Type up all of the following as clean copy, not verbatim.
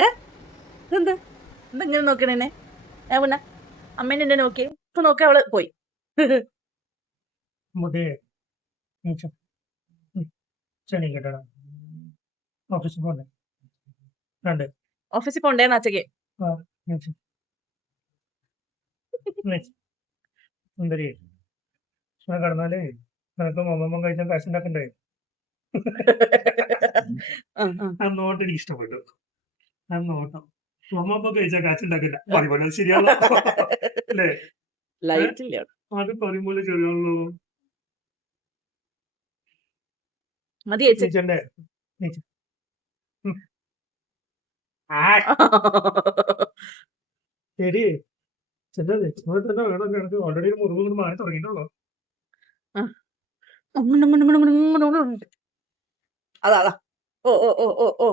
ഏ എന്താ എന്താ ഇങ്ങനെ നോക്കണേനെ പിന്നെ അമ്മേനെ എന്നെ നോക്കി ഇപ്പൊ നോക്കി അവള് പോയി. മുതേ ചെണി കേട്ടടാ ഓഫീസിൽ പോണ്ടേ രണ്ട് ഓഫീസിൽ പോണ്ടേന്ന് അച്ഛക്ക്. സുന്ദരി കടന്നാലേ നിനക്ക് മമ്മമ്മ കഴിച്ചാൽ കാശുണ്ടാക്കണ്ടേ? ആ നോട്ട് എനിക്ക് ഇഷ്ടപ്പെട്ടു. ആ നോട്ടം മമ്മമ്മ കഴിച്ചാൽ കാശുണ്ടാക്കില്ല പറയുമ്പോൾ ശരിയാണോ അല്ലേ? അത് പറയുമ്പോൾ ശരിയാണല്ലോ. മതി ചേച്ചി. നീച്ചണ്ടേ ശരി തന്നെ വേണം. എനിക്ക് ഓൾറെഡി മുറിവ് മാറി തുടങ്ങിയിട്ടുള്ളൂ. അതാ അതാ ഓ ഓ ഓ ഓ ഓ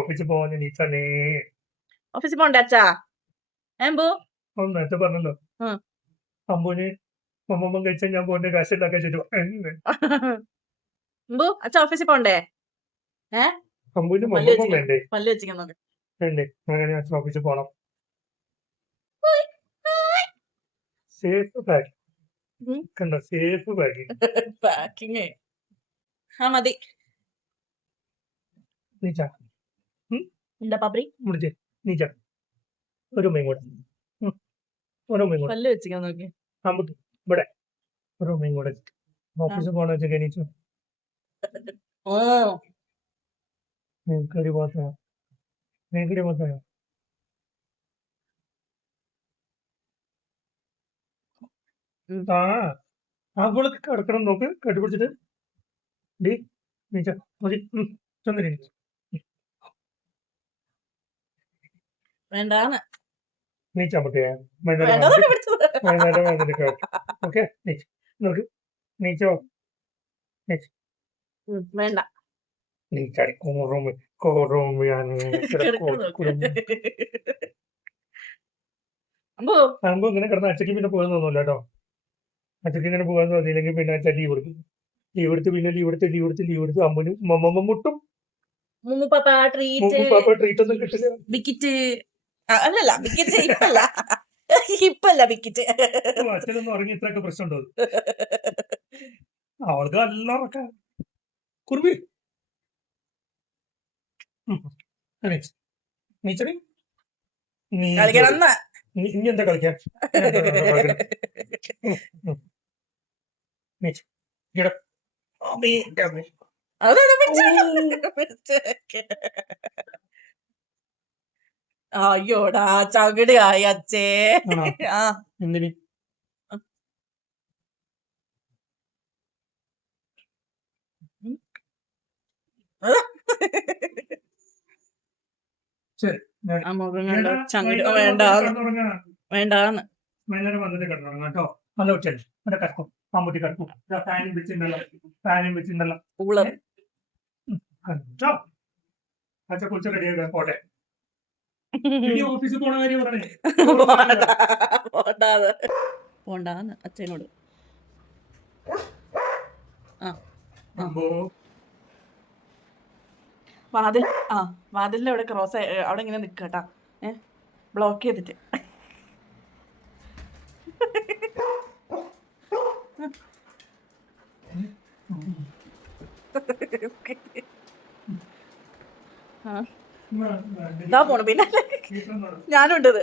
ഓഫീസിൽ പോവാൻ നീച്ചണേ. ഓഫീസിൽ പോണ്ടേ അച്ഛാ? ഏമ്പോ നേരത്തെ പറഞ്ഞല്ലോ അമ്പൂന് മമ്മമ്മ കഴിച്ചാൽ ഞാൻ പോന്റെ കാശ് ഉണ്ടാക്കാൻ എമ്പോ അച്ഛാ ഓഫീസിൽ പോണ്ടേ? അമ്പൂന് മമ്മമ്മ വേണ്ടേ? പല്ല് വെച്ചിക്കാൻ നോക്ക്. വേണ്ടേ? അങ്ങനെ അച്ഛൻ ഓഫീസിൽ പോണം. സേഫ് പാക്കിംഗ് കണ്ടോ? സേഫ് പാക്കിങ് ആ മതി. നീച്ച എന്താ പാപ്പി വിളിച്ചേ നീച്ച ഒരു ഉമ്മയും കൂടെ പല്ല് വെച്ചിക്കാൻ നോക്കി. ഇവിടെ ഒരു ഉമ്മയും കൂടെ ഓഫീസിൽ പോണ വെച്ചൊക്കെ എണീച്ചു. നിങ്ങൾക്കൊരു പോത്തായോ? അവൾക്ക് കിടക്കണം നോക്ക് കെട്ടിപ്പിടിച്ചിട്ട് ഡി നീച്ച മതി ചന്ദ്രൻ വേണ്ടാന്ന് നീച്ചാ പറ്റിയ വൈകുന്നേരം വന്നിട്ട് ഓക്കെ നോക്ക് നീച്ചോ വേണ്ട നീച്ചാടി കോറും അമ്പോ ഇങ്ങനെ കിടന്ന അച്ചയ്ക്ക് പിന്നെ പോകാൻ തോന്നുന്നില്ല കേട്ടോ. അച്ചയ്ക്ക് ഇങ്ങനെ പോകാൻ തോന്നിയില്ലെങ്കിൽ പിന്നെ അച്ഛൻ ലീവ് എടുക്കും. ലീവ് എടുത്ത് അമ്മന് മമ്മമ്മ മുട്ടും. ട്രീറ്റ് ഒന്നും കിട്ടില്ല. അല്ലല്ല ബിക്കറ്റ് ഇപ്പല്ല ബിക്കറ്റ്. അച്ഛനൊന്നും ഉറങ്ങി ഇത്രയൊക്കെ പ്രശ്നമുണ്ടോ? അവൾക്ക് നല്ല ഉറക്കം. കുറുമ്പി നീച്ചടി ഇനി എന്താ കളിക്കാൻ? അയ്യോടാ ചകിട് ആയി അച്ഛേ. എന്തിന് ചങ്കിട് വേണ്ടാന്ന് വൈകുന്നേരം വന്നിട്ട് കിടന്നുറങ്ങാം കേട്ടോ. നല്ല ഉച്ചല്ലേ ഇവിടെ കിടക്കും. മമ്മൂട്ടി കിടക്കും. ഫാനും വെച്ചിട്ടുണ്ടല്ലോ കേട്ടോ. അച്ഛ കുളിച്ച റെഡിയാക്കാൻ പോട്ടെ. ഓഫീസിൽ പോണ കാര്യം പറഞ്ഞേ പോണ്ടാന്ന് അച്ഛനോട്. വാതിലിന്റെ അവിടെ ക്രോസ് അവിടെ ഇങ്ങനെ നിക്കട്ടാ. ബ്ലോക്ക് ചെയ്തിട്ട് പോണു പിന്നെ ഞാനുണ്ടത്.